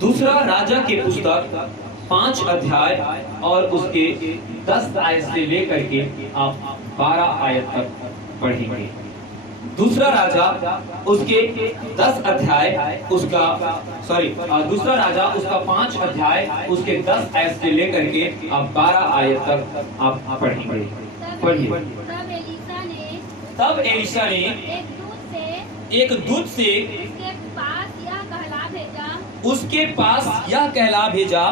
दूसरा राजा के पुस्तक 5 अध्याय और उसके 10 आयत से लेकर के आप 12 आयत तक पढ़ेंगे। दूसरा राजा उसके 10 अध्याय उसका दूसरा राजा उसका 5 अध्याय उसके 10 आयत से लेकर के आप 12 आयत तक आप पढ़ेंगे। पढ़िए। तब एलीशा ने एक दूत से उसके पास यह कहला भेजा,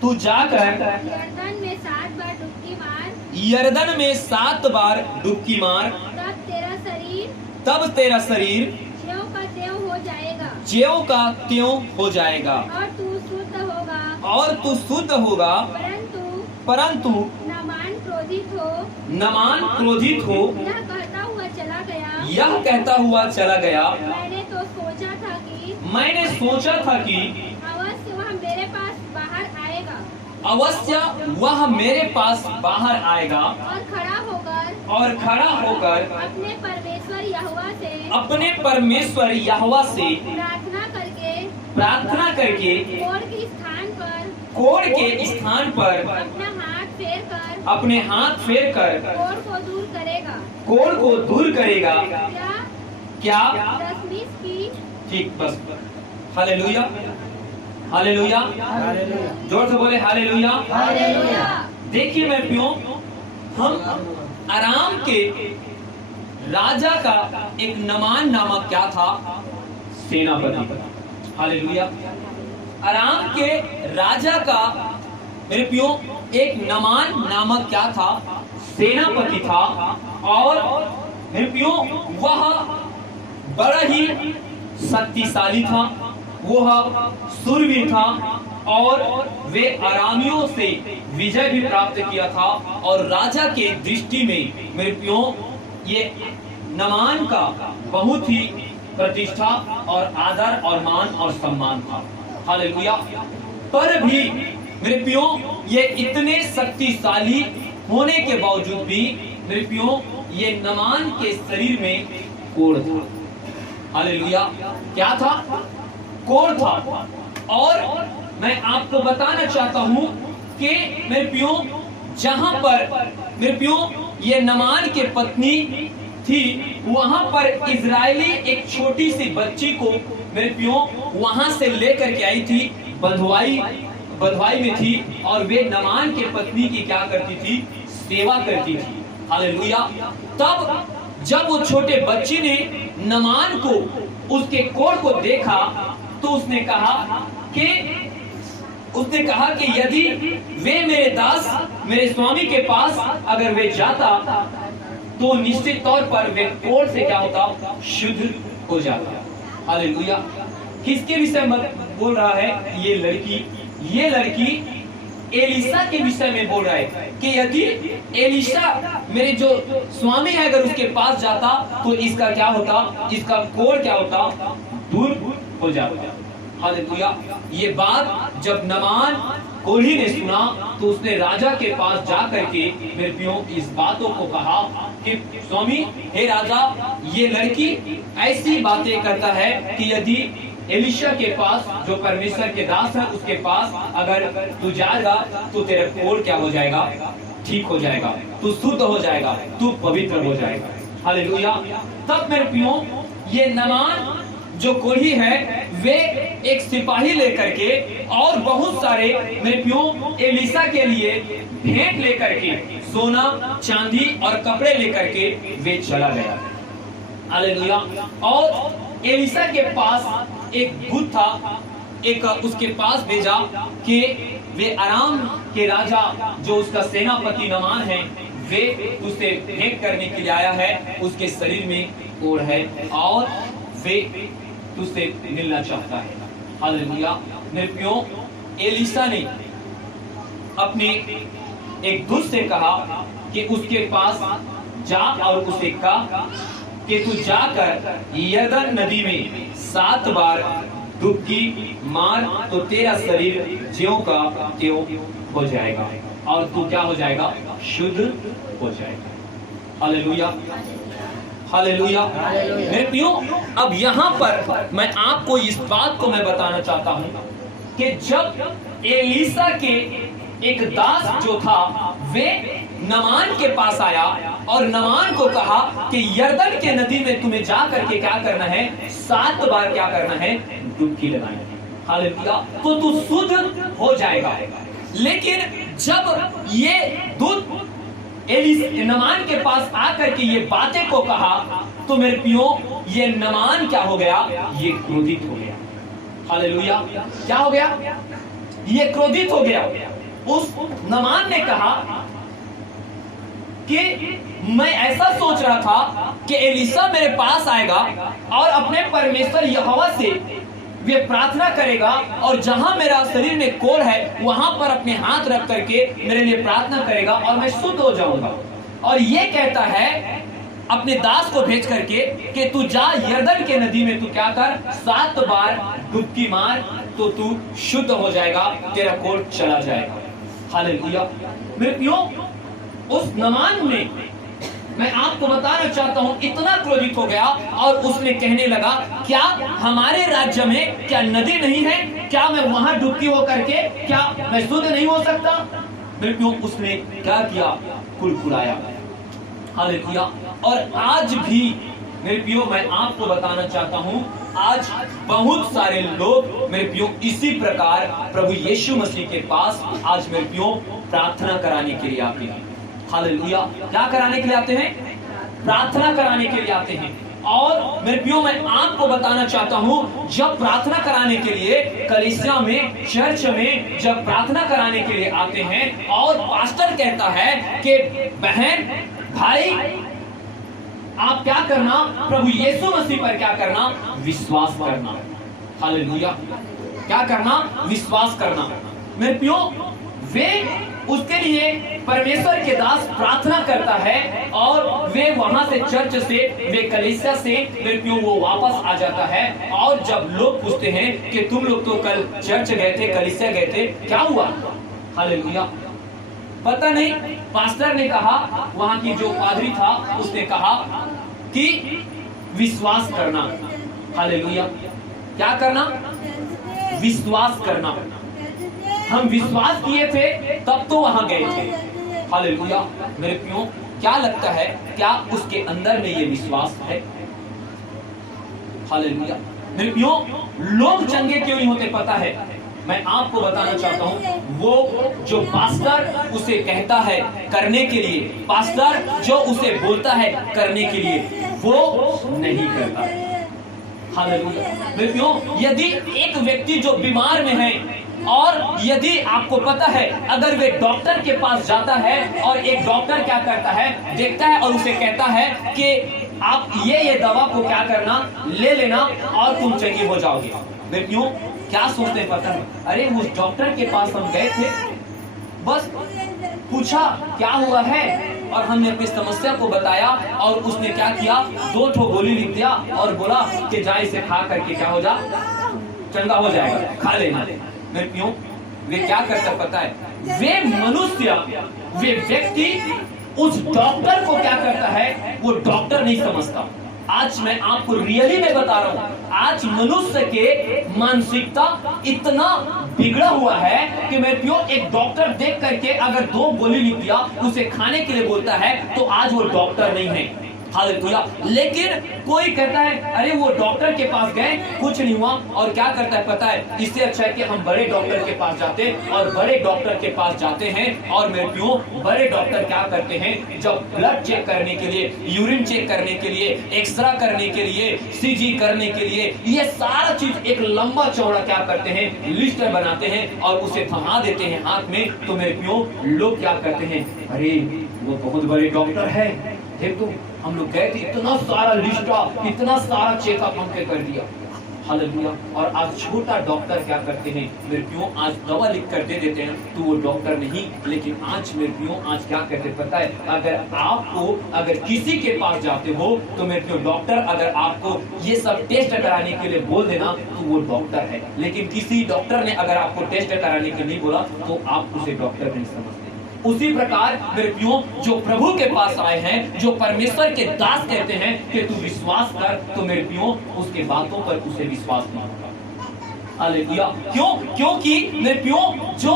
तू जाकर यरदन में 7 बार डुबकी मार, तब तेरा शरीर ज्यों का त्यों हो जाएगा और तू शुद्ध होगा। परंतु नमान क्रोधित हो यह कहता हुआ चला गया, मैंने सोचा था कि अवश्य वह मेरे पास बाहर आएगा और खड़ा होकर अपने परमेश्वर यहोवा से प्रार्थना करके कोढ़ के स्थान पर अपने हाथ फेर कर कोढ़ को दूर करेगा। क्या? ठीक, बस। हालेलुया, हालेलुया, जोर से बोले हालेलुया। देखिए मैं प्रियो, हम अराम के राजा का एक नमान नामक क्या था? सेनापति। हालेलुया। अराम के राजा का मेरे प्रियो एक नमान नामक क्या था? सेनापति था। और मेरे प्रियो वह बड़ा ही शक्तिशाली था, वह शूरवीर था और वे अरामियों से विजय भी प्राप्त किया था। और राजा के दृष्टि में मेरे प्रियो ये नमान का बहुत ही प्रतिष्ठा और आदर और मान और सम्मान था। हालेलुया। पर भी मेरे प्रियो ये इतने शक्तिशाली होने के बावजूद भी मेरे प्रियो ये नमान के शरीर में कोढ़ था। हालेलुया। क्या था? कोढ़ था। और मैं आपको बताना चाहता हूँ कि मेरे प्रियो जहां पर मेरे प्रियो ये नमान के पत्नी थी, वहां पर इजरायली एक छोटी सी बच्ची को मेरे प्रियो वहां से लेकर के आई थी, बंधुआई में थी। और वे नमान के पत्नी की क्या करती थी? सेवा करती थी। हालेलुया। तब जब वो छोटे बच्ची ने नमान को उसके कोढ़ को देखा तो उसने कहा कि यदि वे मेरे दास मेरे स्वामी के पास अगर वे जाता तो निश्चित तौर पर वे कोढ़ से क्या होता? शुद्ध हो जाता। हालेलुया। किसके विषय में बोल रहा है? ये लड़की एलीशा के विषय में बोल रहा है कि यदि एलीशा मेरे जो स्वामी है अगर उसके पास जाता तो इसका क्या होता? इसका कोढ़ क्या होता? दूर हो जाता। हालेलुया। ये बात जब नमान कोढ़ी ने सुना तो उसने राजा के पास जाकर के मेरे प्रियो इस बातों को कहा कि स्वामी, हे राजा, ये लड़की ऐसी बातें करता है कि यदि एलीशा के पास जो परमेश्वर के दास है उसके पास अगर तू जाएगा तो तेरा कोढ़ क्या हो जाएगा? ठीक हो जाएगा, तू शुद्ध हो जाएगा, तू पवित्र हो जाएगा। हालेलुया। तब मेरे प्रियो ये नमान जो कोढ़ी है वे एक सिपाही लेकर के और बहुत सारे मेरे प्रियो एलीशा के लिए भेंट लेकर के सोना चांदी और कपड़े लेकर के वे चला गया। हालेलुया। और एलीशा के पास एक दूत था, एक उसके पास भेजा कि वे अराम के राजा जो उसका सेनापति नमान है वे उसे भेंट करने के लिए आया है, उसके शरीर में कोढ़ है और वे तुझसे मिलना चाहता है। हालेलुया। मेरे प्रियो एलीशा ने अपने एक दूत से कहा कि उसके पास जा और उसे कहा कि तू जाकर यरदन नदी में 7 बार डुबकी मार तो तेरा शरीर ज्यों का त्यों हो जाएगा और तू क्या हो जाएगा? शुद्ध हो जाएगा। हालेलुया। हालेलुया। मेरे प्रियो, अब यहाँ पर मैं आपको इस बात को मैं बताना चाहता हूँ कि जब एलीशा के एक दास जो था वे नामान के पास आया और नामान को कहा कि यरदन के नदी में तुम्हें जा करके क्या करना है, 7 बार क्या करना है, डुबकी लगानी है। हालेलुया। तो तू शुद्ध हो जाएगा। लेकिन जब ये दूत नामान के पास आकर के ये बातें को कहा तो मेरे प्रियो ये नामान क्या हो गया, ये क्रोधित हो गया। हालेलुया। क्या हो गया, ये क्रोधित हो गया। उस नामान ने कहा कि मैं ऐसा सोच रहा था कि एलीशा मेरे पास आएगा और अपने परमेश्वर यहोवा से वे प्रार्थना करेगा और जहां मेरा शरीर में कोढ़ है वहां पर अपने हाथ रख करके मेरे लिए प्रार्थना करेगा और मैं शुद्ध हो जाऊंगा। और ये कहता है अपने दास को भेज करके कि तू जा यरदन के नदी में तू क्या कर, 7 बार डुबकी मार तो तू शुद्ध हो जाएगा, तेरा कोढ़ चला जाएगा। हालेलुया। मेरे प्रियो, उस नामान ने, मैं आपको बताना चाहता हूं, इतना क्रोधित हो गया और उसने कहने लगा क्या हमारे राज्य में क्या नदी नहीं है, क्या मैं वहां डुबकी हो करके क्या मैं शुद्ध नहीं हो सकता। मेरे प्रियो, उसने क्या किया, कुड़कुड़ाया। हालेलुया। और आज भी मेरे प्रियो मैं आपको बताना चाहता हूं, आज बहुत सारे लोग मेरे प्रियो इसी प्रकार प्रभु यीशु मसीह के पास आज मेरे प्रियो प्रार्थना कराने के लिए आते हैं। हालेलुया। क्या कराने के लिए आते हैं, प्रार्थना कराने के लिए आते हैं। और मेरे प्रियो मैं आपको बताना चाहता हूं, जब प्रार्थना कराने के लिए कलीसिया में, चर्च में जब प्रार्थना कराने के लिए आते हैं और पास्टर कहता है कि बहन भाई आप क्या करना, प्रभु यीशु मसीह पर क्या करना, विश्वास करना। हालेलुया। क्या करना, विश्वास करना। मेरे प्रियो, वे उसके लिए परमेश्वर के दास प्रार्थना करता है और वे वहां से चर्च से, वे कलीसिया से मेरे प्रियो वो वापस आ जाता है। और जब लोग पूछते हैं कि तुम लोग तो कल चर्च गए थे, कलीसिया गए थे, क्या हुआ। हालेलुया। पता नहीं, पास्टर ने कहा, वहां की जो पादरी था उसने कहा कि विश्वास करना। हालेलुया। क्या करना, विश्वास करना। हम विश्वास किए थे तब तो वहां गए थे। हालेलुया। मेरे प्रियो, क्या लगता है, क्या उसके अंदर में ये विश्वास है। हालेलुया। मेरे प्रियो, लोग चंगे क्यों नहीं होते पता है, मैं आपको बताना चाहता हूं, वो जो पास्टर उसे कहता है करने के लिए, पास्टर जो उसे बोलता है करने के लिए, वो नहीं करता। हालेलुया। मेरे प्रियो, यदि एक व्यक्ति जो बीमार में है और यदि आपको पता है अगर वे डॉक्टर के पास जाता है और एक डॉक्टर क्या करता है, देखता है और उसे कहता है कि आप ये दवा को क्या करना, ले लेना और तुम चंगे हो जाओगे। वे क्यों क्या सोचते हैं पता है, अरे उस डॉक्टर के पास हम गए थे, बस पूछा क्या हुआ है और हमने अपनी समस्या को बताया और उसने क्या किया, 2 ठो गोली लिख दिया और बोला कि जा इसे खा करके क्या हो जा, चंगा हो जाएगा, खा लेना। मेरे क्यों, वे क्या करता पता है, वे मनुष्य, वे व्यक्ति उस डॉक्टर को क्या करता है, वो डॉक्टर नहीं समझता। आज मैं आपको रियली में बता रहा हूं, आज मनुष्य के मानसिकता इतना बिगड़ा हुआ है कि मैं क्यों एक डॉक्टर देख करके अगर 2 गोली लिख दिया उसे खाने के लिए बोलता है तो आज वो डॉक्टर नहीं है। हालेलुया। लेकिन कोई कहता है अरे वो डॉक्टर के पास गए कुछ नहीं हुआ, और क्या करता है पता है, इससे अच्छा है कि हम बड़े डॉक्टर के पास जाते और बड़े डॉक्टर के पास जाते हैं। और मेरे क्यों, बड़े डॉक्टर क्या करते हैं, जब ब्लड चेक करने के लिए, यूरिन चेक करने के लिए, एक्सरा करने के लिए, सीजी करने के लिए, ये सारा चीज एक लंबा चौड़ा क्या करते हैं, लिस्ट बनाते हैं और उसे थमा देते हैं हाथ में। तो मेरे क्यों, लोग क्या करते हैं, अरे वो बहुत बड़े डॉक्टर है, देखो हम लोग गए थे, इतना सारा लिस्टा, इतना सारा चेकअप हमने कर दिया। हालेलुया। और आज छोटा डॉक्टर क्या करते हैं, मेरे क्यों, आज दवा लिख कर दे देते हैं तो वो डॉक्टर नहीं। लेकिन आज मेरे क्यों, आज क्या कहते पता है, अगर आपको, अगर किसी के पास जाते हो तो मेरे क्यों, डॉक्टर अगर आपको ये सब टेस्ट कराने के लिए बोल देना तो वो डॉक्टर है। लेकिन किसी डॉक्टर ने अगर आपको टेस्ट कराने के लिए बोला तो आप उसे डॉक्टर नहीं समझते। उसी प्रकार मेरे प्रियो, जो प्रभु के पास आए हैं, जो परमेश्वर के दास कहते हैं कि तू विश्वास कर, तो मेरे प्रियो उसके बातों पर उसे विश्वास नहीं होगा। हालेलुया। क्यों? क्योंकि मेरे प्रियो, जो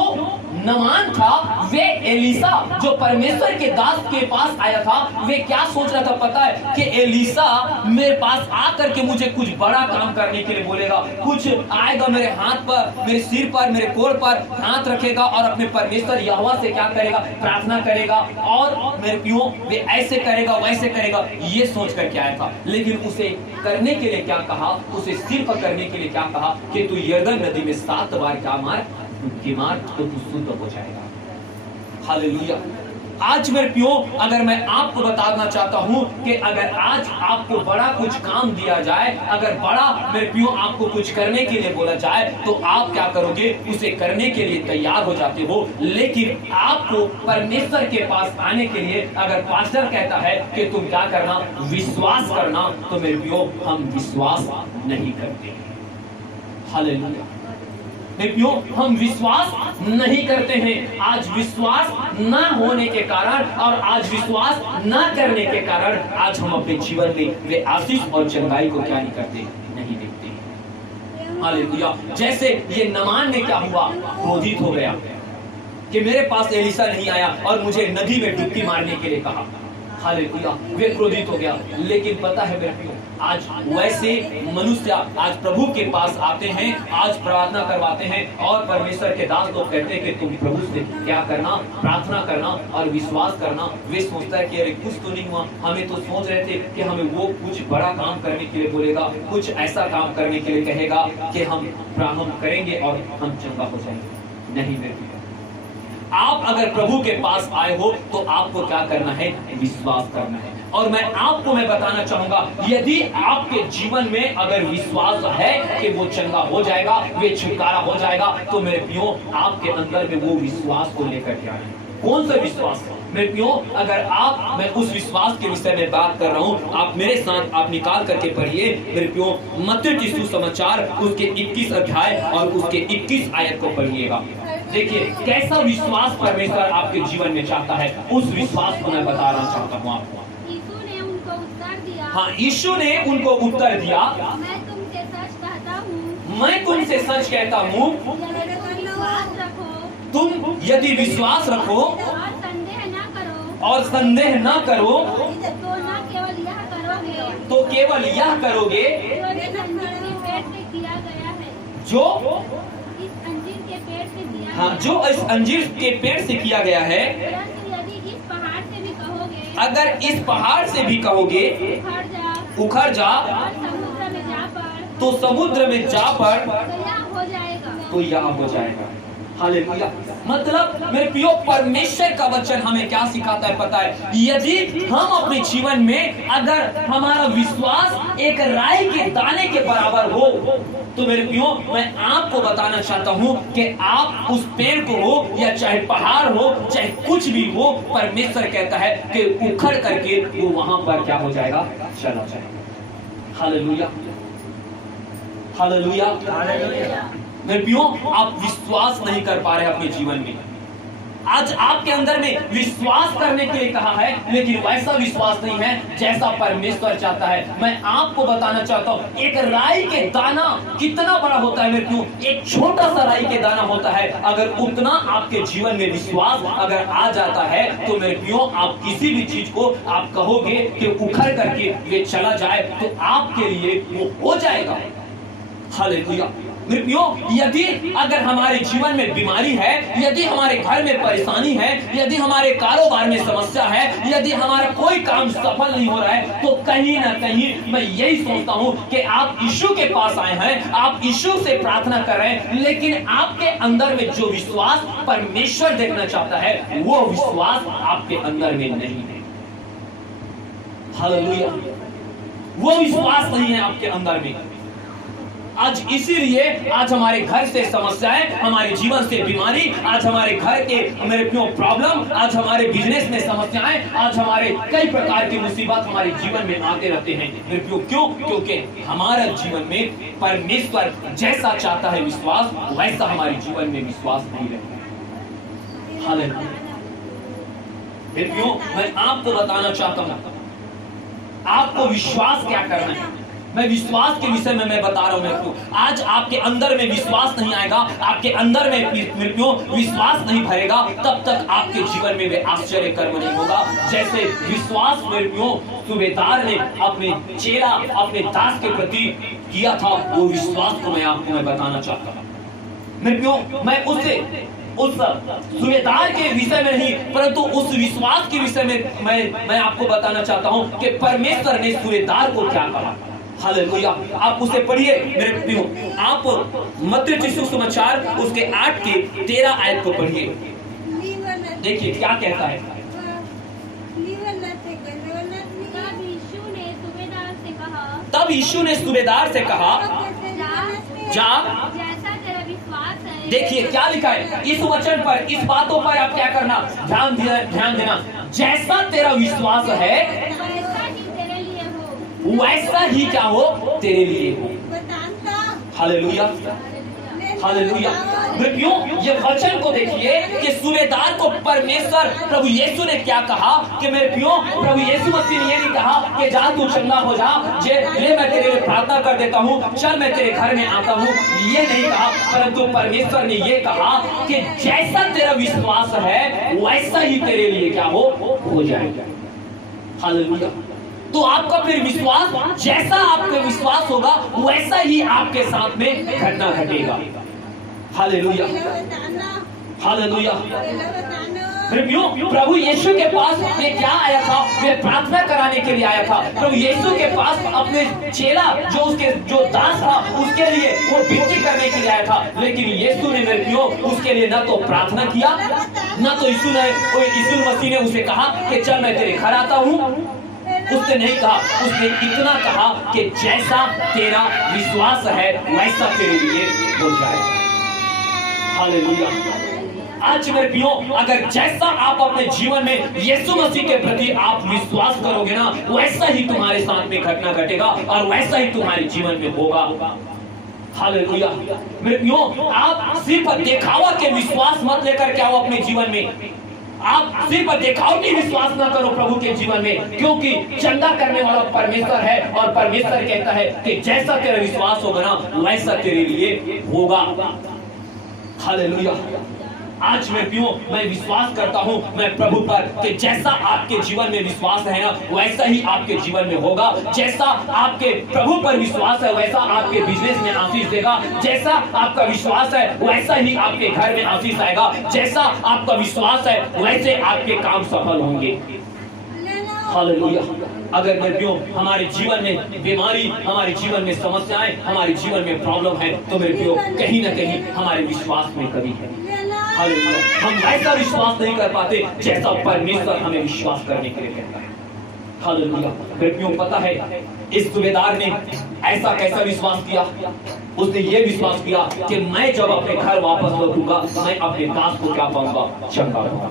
नामान था, वे एलीसा जो परमेश्वर के दास के पास आया था, वे क्या सोच रहा था पता है? कि एलीसा मेरे पास आकर के मुझे कुछ बड़ा काम करने के लिए बोलेगा, कुछ आएगा मेरे हाथ पर, मेरे सिर पर, मेरे कोर पर हाथ रखेगा और अपने परमेश्वर यहोवा से क्या करेगा? प्रार्थना करेगा, और मेरे प्रियो वे ऐसे करेगा, वैसे करेगा, ये सोच कर क्या आया था। लेकिन उसे करने के लिए क्या कहा? उसे सिर पर करने के लिए क्या कहा? कि तू यरदन नदी में 7 बार क्या मार? डुबकी मार, तो तू शुद्ध हो जाएगा। हालेलुया। आज मेरे प्रियो, अगर मैं आपको बताना चाहता हूं कि अगर आज आपको बड़ा कुछ काम दिया जाए, अगर बड़ा मेरे प्रियो आपको कुछ करने के लिए बोला जाए, तो आप क्या करोगे? उसे करने के लिए तैयार हो जाते हो। लेकिन आपको परमेश्वर के पास आने के लिए अगर पास्टर कहता है कि तुम क्या करना? विश्वास करना, तो मेरे प्रियो हम विश्वास नहीं करते। हालेलुया। हम विश्वास नहीं करते हैं। आज विश्वास न होने के कारण और आज विश्वास न करने के कारण आज हम अपने जीवन में वे आशीष और चंगाई को क्या नहीं करते? नहीं देखते। हालेलुया। जैसे ये नामान में क्या हुआ? क्रोधित हो गया कि मेरे पास एलीसा नहीं आया और मुझे नदी में डुबकी मारने के लिए कहा। हालेलुया। वे क्रोधित हो गया। लेकिन पता है मेरे प्रियो, आज वैसे मनुष्य आज प्रभु के पास आते हैं, आज प्रार्थना करवाते हैं, और परमेश्वर के दास लोग कहते हैं कि तुम प्रभु से क्या करना? प्रार्थना करना और विश्वास करना। वे सोचता है कि अरे कुछ तो नहीं हुआ, हमें तो सोच रहे थे कि हमें वो कुछ बड़ा काम करने के लिए बोलेगा, कुछ ऐसा काम करने के लिए कहेगा कि हम करेंगे और हम चंगा हो जाएंगे। नहीं मेरे, आप अगर प्रभु के पास आए हो तो आपको क्या करना है? विश्वास करना है। और मैं बताना चाहूंगा, यदि आपके जीवन में अगर विश्वास है कि वो चंगा हो जाएगा, वे छुटकारा हो जाएगा, तो मेरे प्रियो आपके अंदर में वो विश्वास को लेकर के आए। कौन सा विश्वास? मेरे प्रियो, अगर मैं उस विश्वास के विषय में बात कर रहा हूँ, आप मेरे साथ आप निकाल करके पढ़िए मेरे प्रियो, मत्ती की सुसमाचार उसके 21 अध्याय और उसके 21 आयत को पढ़िएगा। देखिए कैसा विश्वास परमेश्वर आपके जीवन में चाहता है, उस विश्वास को मैं बताना चाहता हूँ आपको। यीशु ने उनको उत्तर दिया। हाँ, यीशु ने उनको उत्तर दिया, मैं तुमसे सच कहता हूँ, मैं तुमसे सच कहता हूँ, तुम यदि विश्वास रखो और संदेह न करो, तो न केवल यह करोगे, तो केवल यह करोगे जो इस अंजीर के पेड़ से दिया, हाँ, जो इस अंजीर के पेड़ से किया गया है। यदि इस पहाड़ से भी कहोगे, अगर इस पहाड़ से भी कहोगे उखड़ जा और समुद्र में जा पड़, तो समुद्र में जा पड़, तो यह हो जाएगा, तो यह हो जाएगा। हालेलुया। मतलब मेरे प्रियो, परमेश्वर का वचन हमें क्या सिखाता है पता है? यदि हम अपने जीवन में अगर हमारा विश्वास एक राई के दाने के बराबर हो, तो मेरे प्रियो मैं आपको बताना चाहता हूँ कि आप उस पेड़ को हो या चाहे पहाड़ हो, चाहे कुछ भी हो, परमेश्वर कहता है कि उखड़ करके वो वहां पर क्या हो जाएगा? चला जाएगा। Hallelujah, hallelujah, hallelujah. मेरे प्रियो, आप विश्वास नहीं कर पा रहे अपने जीवन में। आज आपके अंदर में विश्वास करने के लिए कहा है, लेकिन वैसा विश्वास नहीं है जैसा परमेश्वर चाहता है। मैं आपको बताना चाहता हूँ, एक राई के दाना कितना बड़ा होता है मेरे प्रियो? एक छोटा सा राई के दाना होता है। अगर उतना आपके जीवन में विश्वास अगर आ जाता है, तो मेरे प्रियो आप किसी भी चीज को आप कहोगे कि उखड़ करके वे चला जाए, तो आपके लिए वो हो जाएगा। हालेलुया। मेरे प्रियो, यदि अगर हमारे जीवन में बीमारी है, यदि हमारे घर में परेशानी है, यदि हमारे कारोबार में समस्या है, यदि हमारा कोई काम सफल नहीं हो रहा है, तो कहीं ना कहीं मैं यही सोचता हूँ कि आप यीशु के पास आए हैं, आप यीशु से प्रार्थना कर रहे हैं, लेकिन आपके अंदर में जो विश्वास परमेश्वर देखना चाहता है, वो विश्वास आपके अंदर में नहीं है। हालेलुया। वो विश्वास नहीं है आपके अंदर में। आज इसीलिए आज हमारे घर से समस्याएं, हमारे जीवन से बीमारी, आज हमारे घर के मेरे प्रियो प्रॉब्लम, आज हमारे बिजनेस में समस्याएं, आज हमारे कई प्रकार की मुसीबत हमारे जीवन में आते रहते हैं मेरे प्रियो। क्यों? क्योंकि हमारा जीवन में परमेश्वर जैसा चाहता है विश्वास, वैसा हमारे जीवन में विश्वास नहीं रहता। हालेलुया। फिर क्यों मैं आपको बताना चाहता हूं आपको विश्वास क्या करना है। मैं विश्वास के विषय में मैं बता रहा हूं मेरे को। आज आपके अंदर में विश्वास नहीं आएगा, आपके अंदर में मेरे को विश्वास नहीं भरेगा, तब तक आपके जीवन में वे आश्चर्य कर्म नहीं होगा। जैसे विश्वास मेरे को सूबेदार ने अपने चेला अपने दास के प्रति किया था, वो विश्वास को मैं आपको मैं बताना चाहता हूं मेरे को। मैं उस सूबेदार के विषय में नहीं, परंतु उस विश्वास के विषय में मैं आपको बताना चाहता हूं कि परमेश्वर ने सूबेदार को क्या कहा। हालेलुया। आप उसे पढ़िए मेरे प्रियो, आप मत्ती रचित सुसमाचार उसके 8 के 13 आयत को पढ़िए। देखिए क्या कहता है। तब यीशु ने सूबेदार से कहा जा, जैसा तेरा विश्वास है। देखिए क्या लिखा है इस वचन पर, इस बातों पर आप क्या करना, ध्यान देना। जैसा तेरा विश्वास है वैसा ही तेरे लिए हो। वैसा ही क्या हो, तेरे लिए हो। Hallelujah, hallelujah. क्यों ये वचन को देखिए कि सूबेदार को परमेश्वर प्रभु यीशु ने क्या कहा कि मेरे प्रियो, प्रभु यीशु मसीह ने ये नहीं कहा कि जा तू चंगा हो जा, ले मैं तेरे लिए प्रार्थना कर देता हूँ, चल मैं तेरे घर में आता हूँ, ये नहीं कहा, परंतु परमेश्वर ने ये कहा कि जैसा तेरा विश्वास है वैसा ही तेरे लिए क्या हो जाएगा। हालेलुया। तो आपका फिर विश्वास, जैसा आपका विश्वास होगा वैसा ही आपके साथ में घटना घटेगा। Hallelujah, hallelujah. प्रभु यीशु के पास ये क्या आया था, वे प्रार्थना कराने के लिए आया था। प्रभु यीशु के पास अपने चेला जो दास था उसके लिए वो विनती करने के लिए आया था, लेकिन यीशु ने मेरे प्रियो उसके लिए न तो प्रार्थना किया, न तो यीशु मसीह ने उसे कहा कि चल मैं तेरे घर आता हूँ। उसने नहीं कहा, उसने इतना कहा कि जैसा तेरा विश्वास है वैसा तेरे लिए हो जाएगा। हालेलुया। आज मेरे प्रियो, अगर जैसा आप अपने जीवन में यीशु मसीह के प्रति आप विश्वास करोगे ना, वैसा ही तुम्हारे साथ में घटना घटेगा और वैसा ही तुम्हारे जीवन में होगा। हालेलुया। मेरे प्रियो, आप सिर्फ दिखावा के विश्वास मत लेकर के आओ अपने जीवन में। आप सिर्फ दिखावटी विश्वास ना करो प्रभु के जीवन में, क्योंकि चंगा करने वाला परमेश्वर है और परमेश्वर कहता है कि जैसा तेरा विश्वास होगा ना वैसा तेरे लिए होगा। हालेलुया। आज मैं विश्वास करता हूँ मैं प्रभु पर कि जैसा आपके जीवन में विश्वास है ना वैसा ही आपके जीवन में होगा। जैसा आपके प्रभु पर विश्वास है वैसा आपके बिजनेस में आशीष देगा। जैसा आपका विश्वास है वैसा ही आपके घर में आशीष आएगा। जैसा आपका विश्वास है वैसे आपके काम सफल होंगे। हालेलुया। अगर मेरे प्रियो हमारे जीवन में बीमारी, हमारे जीवन में समस्याएं, हमारे जीवन में प्रॉब्लम है, तो मेरे प्रियो कहीं ना कहीं हमारे विश्वास में कमी है। हालेलुया। हम ऐसा विश्वास नहीं कर पाते जैसा परमेश्वर हमें विश्वास करने के लिए कहता है। हालेलुया। मेरे प्रियो पता है इस सूबेदार ने ऐसा कैसा विश्वास किया, उसने ये विश्वास किया कि मैं जब अपने घर वापस लौटूंगा मैं अपने दास को क्या पाऊंगा, चंगा पाऊंगा।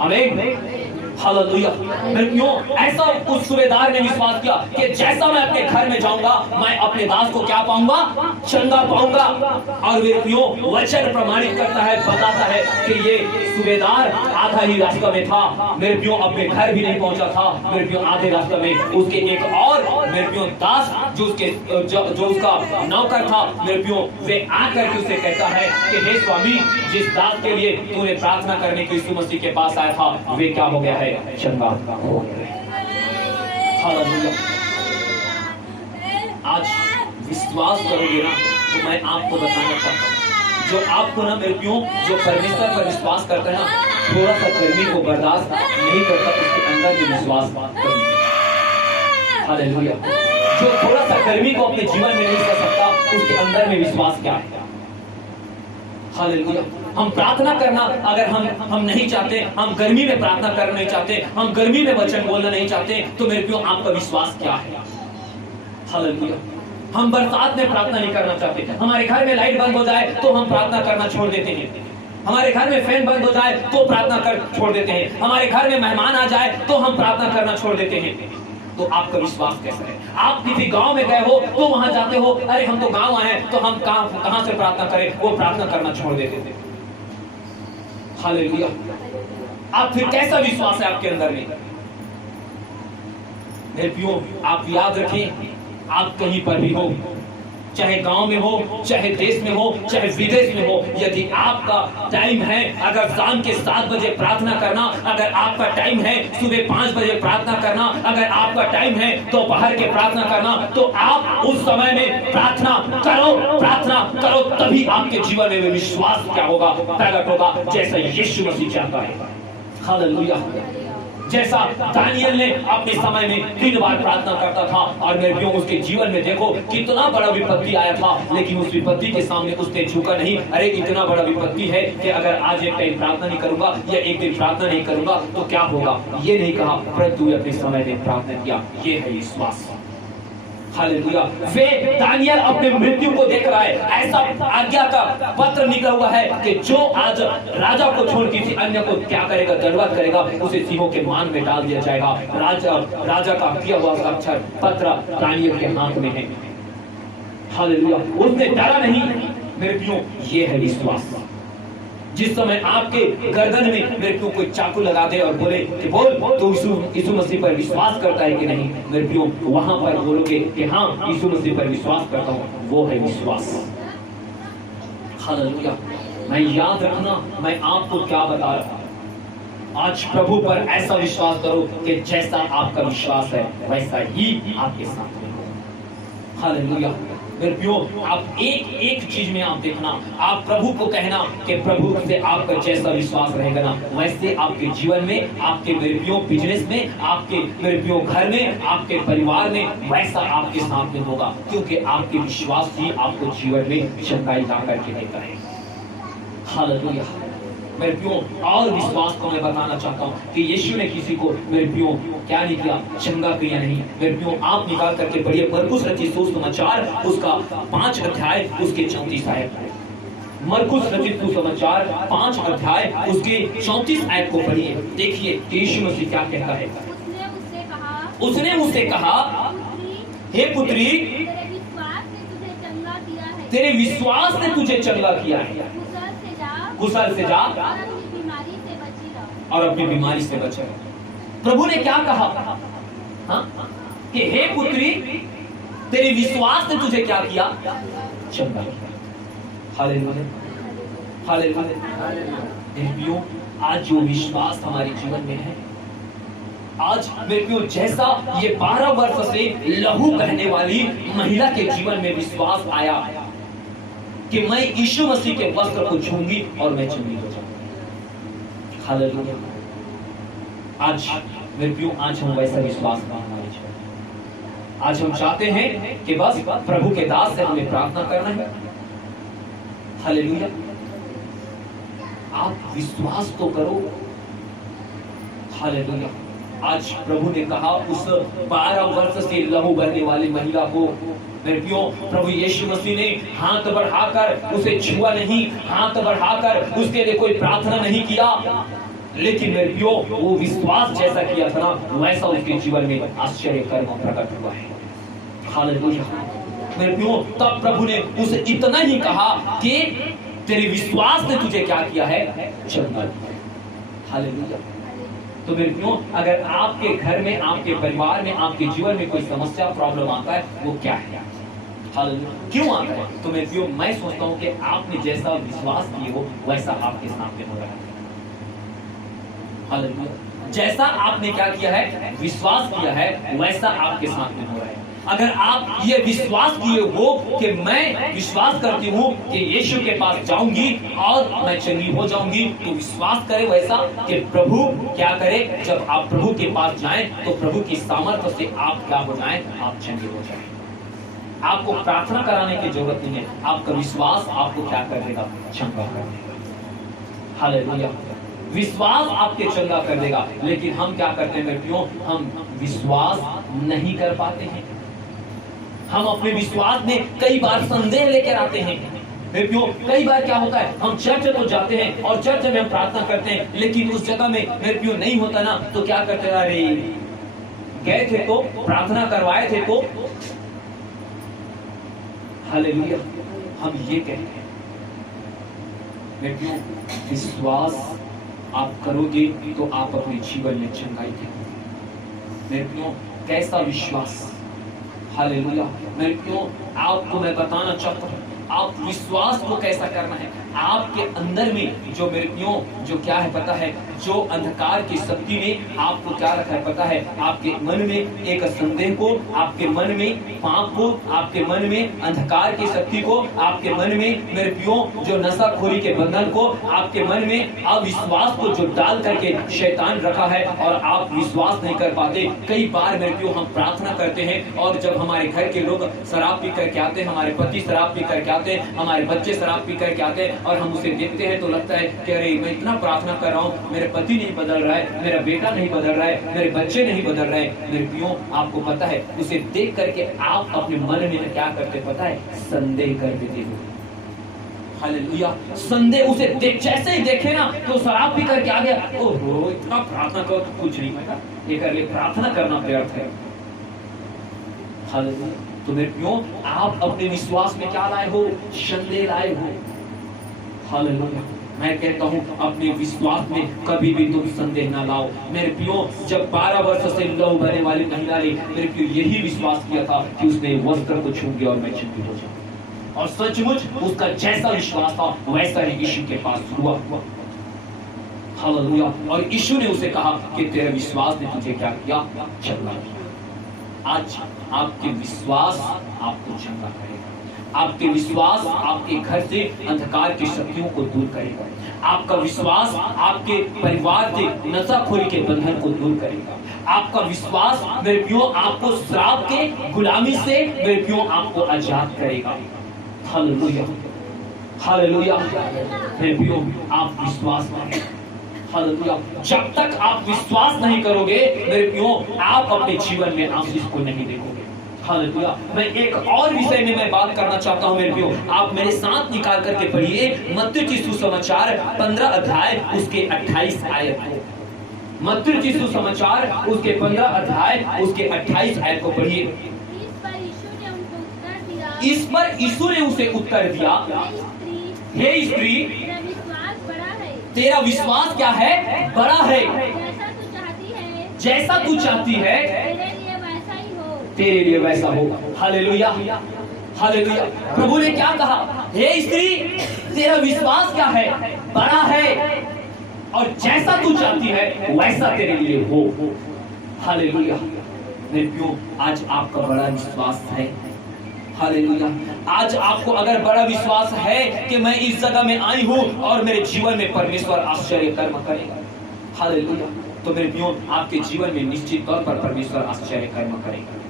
आमीन। हालेलुया। मेरे प्रियो ऐसा उस सूबेदार ने विश्वास किया कि जैसा मैं अपने घर में जाऊंगा मैं अपने दास को क्या पाऊंगा, चंगा पाऊंगा। और मेरे प्रियो वचन प्रमाणित करता है, बताता है कि ये सूबेदार आधा ही रास्ता में था। मेरे प्रियो अपने घर भी नहीं पहुंचा था। मेरे प्रियो आधे रास्ते में उसके एक और मेरे प्रियो दास जो उसका नौकर था, मेरे प्रियो वे आकर के उसे कहता है कि हे स्वामी, जिस दास के लिए तूने प्रार्थना करने के यीशु मसीह के पास आया था वे क्या हो गया है, चंगा हो गया। हालेलुया। आज विश्वास करोगे ना तो मैं आपको बताना चाहता हूँ, जो आपको ना मेरे प्रियो जो परमेश्वर पर विश्वास करता है ना, थोड़ा सा गर्मी को बर्दाश्त नहीं करता, उसके अंदर भी विश्वास करिए। हालेलुया। जो थोड़ा सा गर्मी को अपने जीवन में नहीं कर सकता उसके अंदर में विश्वास क्या है। हालेलुया। हम प्रार्थना करना अगर हम नहीं चाहते, हम गर्मी में प्रार्थना करना नहीं चाहते, हम गर्मी में वचन बोलना नहीं चाहते, तो मेरे प्रियो आपका विश्वास क्या है। हालेलुया। हम बरसात में प्रार्थना नहीं करना चाहते, हमारे घर में लाइट बंद हो जाए तो हम प्रार्थना करना छोड़ देते हैं, हमारे घर में फैन बंद हो जाए तो प्रार्थना कर छोड़ देते हैं, हमारे घर में मेहमान आ जाए तो हम प्रार्थना करना छोड़ देते हैं। तो आपका विश्वास कैसा है। आप किसी गांव में गए हो तो वहां जाते हो, अरे हम तो गांव आए हैं तो हम कहां से प्रार्थना करें, वो प्रार्थना करना छोड़ देते थे। हालेलुया। आप फिर कैसा विश्वास है आपके अंदर में? मेरे प्रियो, आप याद रखें, आप कहीं पर भी हो, चाहे गांव में हो, चाहे देश में हो, चाहे विदेश में हो, यदि आपका टाइम है अगर शाम के 7 बजे प्रार्थना करना, अगर आपका टाइम है सुबह 5 बजे प्रार्थना करना, अगर आपका टाइम है दोपहर के प्रार्थना करना, तो आप उस समय में प्रार्थना करो, तभी आपके जीवन में विश्वास क्या होगा, प्रकट होगा, जैसा यीशु मसीह चाहता है। हालेलुया। जैसा दानियल ने अपने समय में 3 बार प्रार्थना करता था, और मेरे प्रियो उसके जीवन में देखो कितना बड़ा विपत्ति आया था, लेकिन उस विपत्ति के सामने उसने झुका नहीं। अरे इतना बड़ा विपत्ति है कि अगर आज एक टाइम प्रार्थना नहीं करूंगा या एक दिन प्रार्थना नहीं करूंगा तो क्या होगा, ये नहीं कहा, परंतु अपने समय में प्रार्थना किया। ये है विश्वास। हालेलुया। वे दानियल अपने मृत्यु को देख रहा है, ऐसा आज्ञा का पत्र निकला हुआ है कि जो आज राजा को छोड़ किसी अन्य को क्या करेगा, दंडवत करेगा, उसे सिंहों के मान में डाल दिया जाएगा। राजा का किया हुआ अक्षर पत्र दानियल के हाथ में है। हालेलुया। उसने डरा नहीं। मेरे प्रियो, ये है विश्वास। जिस समय आपके गर्दन में मेरे को कोई चाकू लगा दे और बोले कि बोल तो यीशु मसीह पर विश्वास करता है कि नहीं, मेरे प्रियो वहां पर बोलोगे कि हाँ यीशु मसीह पर विश्वास करता हूँ, वो है विश्वास। हालेलुया। मैं याद रखना, मैं आपको क्या बता रहा हूं, आज प्रभु पर ऐसा विश्वास करो कि जैसा आपका विश्वास है वैसा ही आपके साथ में हो। हालेलुया। मेरे प्रियो, आप एक चीज में आप देखना, आप प्रभु को कहना कि प्रभु से आपका जैसा विश्वास रहेगा ना, वैसे आपके जीवन में, आपके मेरे प्रियो बिजनेस में, आपके मेरे प्रियो घर में, आपके परिवार में वैसा आपके साथ में होगा, क्योंकि आपके विश्वास ही आपको जीवन में चंगाई ला करके देता है। हालेलुया। मेरे प्रियो, और विश्वास को मैं बताना चाहता हूँ कि यीशु ने किसी को मेरे प्रियो क्या नहीं किया, चंगा किया नहीं। मेरे प्रियो, आप निकाल करके पढ़िए मरकुस रचित सुसमाचार उसका 5 अध्याय उसके 34 आयत। मरकुस रचित सुसमाचार 5 अध्याय उसके 34 आयत को पढ़िए। देखिए कि यीशु मसीह क्या कहता है। उसने उससे कहा, हे पुत्री, तेरे विश्वास ने तुझे चंगा किया है, कुशल से जा और अपनी बीमारी से बचे। प्रभु ने क्या कहा, हाँ? कि हे पुत्री, तेरे विश्वास ने तुझे क्या किया, चंगा किया। हालेलुया। हालेलुया। आज जो विश्वास हमारे जीवन में है, आज मेरे प्रियो जैसा ये 12 वर्ष से लहू बहने वाली महिला के जीवन में विश्वास आया कि मैं यीशु मसीह के वस्त्र को छूंगी और मैं चंगी हो जाऊंगी। हालेलुया। आज मेरे प्रियो, आज हम वैसा विश्वास हमारे जीवन। आज हम चाहते हैं कि बस प्रभु के दास से हमें प्रार्थना करना है। हालेलुया। आप विश्वास तो करो। हालेलुया। आज प्रभु ने कहा उस 12 वर्ष से लहू बहने वाली महिला को, मेरे प्रियो, प्रभु यीशु मसीह ने हाथ बढ़ाकर उसे छुआ नहीं, हाथ बढ़ाकर उसके लिए कोई प्रार्थना नहीं किया, लेकिन मेरे प्रियो वो विश्वास जैसा किया था ना, वैसा उसके जीवन में आश्चर्य कर्म प्रकट हुआ है। हालेलुया। मेरे प्रियो, तब प्रभु ने उसे इतना ही कहा कि तेरे विश्वास ने तुझे क्या किया है, चंगा किया। हालेलुया। तो मेरे प्रियो, अगर आपके घर में, आपके परिवार में, आपके जीवन में कोई समस्या, प्रॉब्लम आता है, वो क्या है, हालेलुया, क्यों आता है? तो मेरे प्रियो, मैं सोचता हूँ कि आपने जैसा विश्वास किए हो वैसा आपके सामने हो रहा है। हालेलुया। जैसा आपने क्या किया है, विश्वास किया है, वैसा आपके सामने हो रहा है। अगर आप ये विश्वास किए हो कि मैं विश्वास करती हूँ कि यीशु के पास जाऊंगी और मैं चंगी हो जाऊंगी, तो विश्वास करें वैसा कि प्रभु क्या करे, जब आप प्रभु के पास जाएं तो प्रभु की सामर्थ्य से आप क्या हो जाएं, आप चंगे हो जाएं। आपको प्रार्थना कराने की जरूरत नहीं है, आपका विश्वास आपको क्या कर देगा, चंगा कर देगा। हालेलुया। विश्वास आपके चंगा कर देगा। लेकिन हम क्या करते हैं क्यों, हम विश्वास नहीं कर पाते हैं। हम अपने विश्वास में कई बार संदेह लेकर आते हैं। क्यों, कई बार क्या होता है, हम चर्च तो जाते हैं और चर्च में हम प्रार्थना करते हैं, लेकिन उस जगह में मेरे क्यों नहीं होता ना, तो क्या करते हैं, अरे गए थे तो प्रार्थना करवाए थे तो। हालेलुया। हम ये कहते हैं, क्यों विश्वास आप करोगे तो आप अपने जीवन में चंगाई देंगे। मेरे प्रियो, कैसा विश्वास, हालेलुया। मेरे प्रियो, आपको मैं बताना चाहता हूँ आप विश्वास को कैसा करना है। आपके अंदर में जो मेरे प्रियो जो क्या है पता है, जो अंधकार की शक्ति ने आपको क्या रखा है पता है, आपके मन में एक संदेह को, आपके मन में पाप को, आपके मन में अंधकार की शक्ति को, आपके मन में मेरे प्रियो जो नशाखोरी के बंधन को, आपके मन में अविश्वास को जो डाल करके शैतान रखा है और आप विश्वास नहीं कर पाते। कई बार मेरे प्रियो हम प्रार्थना करते हैं और जब हमारे घर के लोग शराब पी करके आते हैं, हमारे पति शराब पी करके आते हैं, हमारे बच्चे शराब पी करके आते हैं और हम उसे देखते हैं तो लगता है कि अरे मैं इतना प्रार्थना कर रहा हूँ, मेरे पति नहीं बदल रहा है, मेरा बेटा नहीं बदल रहा है, मेरे बच्चे नहीं बदल रहे। मेरे प्रियो, आपको पता है उसे देख करके आप अपने मन में क्या करते पता है, संदेह कर देते हो। हालेलुया। संदेह, उसे देख जैसे ही देखे ना तो शराब पी करके आ गया, ओहो इतना प्रार्थना करो तो कुछ नहीं होगा, ये कर ले, प्रार्थना करना व्यर्थ है। हालेलुया। तो मेरे प्रियो, आप अपने विश्वास में क्या लाए हो, संदेह लाए हो। हालेलुया। मैं कहता हूँ अपने विश्वास में कभी भी तुम संदेह ना लाओ। मेरे प्रियो, जब 12 वर्ष से लहू बहने वाली महिला ने मेरे प्रियो यही विश्वास किया था कि उसने वस्त्र को छूंगे और मैं चंगी हो जाऊं, और सचमुच उसका जैसा विश्वास था वैसा ही यीशु के पास हुआ। हालेलुया। और यीशु ने उसे कहा कि तेरे विश्वास ने तुझे क्या किया, चंगा किया। आज आपके विश्वास आपको चंगा करेगा। आपके विश्वास आपके घर से अंधकार की शक्तियों को दूर करेगा। आपका विश्वास आपके परिवार से नशाखोरी के बंधन को दूर करेगा। आपका विश्वास मेरे प्रियो आपको श्राप के गुलामी से मेरे प्रियो आपको आजाद करेगा। Hallelujah, hallelujah. मेरे प्रियो, आप विश्वास करें। हालेलुया। जब तक आप विश्वास नहीं करोगे मेरे प्रियो, आप अपने जीवन में आशीष को नहीं देखोगे। हालेलुया। मैं एक और विषय में मैं बात करना चाहता हूं मेरे प्रियो, आप मेरे साथ निकाल करके पढ़िए मत्ती की सुसमाचार 15 अध्याय उसके 28 आयत को। मत्ती की सुसमाचार उसके 15 अध्याय उसके 28 आयत को पढ़िए। इस पर यीशु ने उसे उत्तर दिया, हे स्त्री, तेरा विश्वास क्या है, बड़ा है। जैसा तू चाहती है तेरे लिए वैसा हो। Hallelujah, hallelujah. प्रभु ने क्या कहा, हे स्त्री, तेरा विश्वास क्या है, बड़ा है, और जैसा तू चाहती है वैसा तेरे लिए हो। हालेलुया। मेरे प्रियो, आज आपका बड़ा विश्वास है। हालेलुया। आज आपको अगर बड़ा विश्वास है कि मैं इस जगह में आई हूँ और मेरे जीवन में परमेश्वर आश्चर्य कर्म करेगा, हालेलुया, तो मेरे प्रियो आपके जीवन में निश्चित तौर पर परमेश्वर आश्चर्य कर्म करेगा।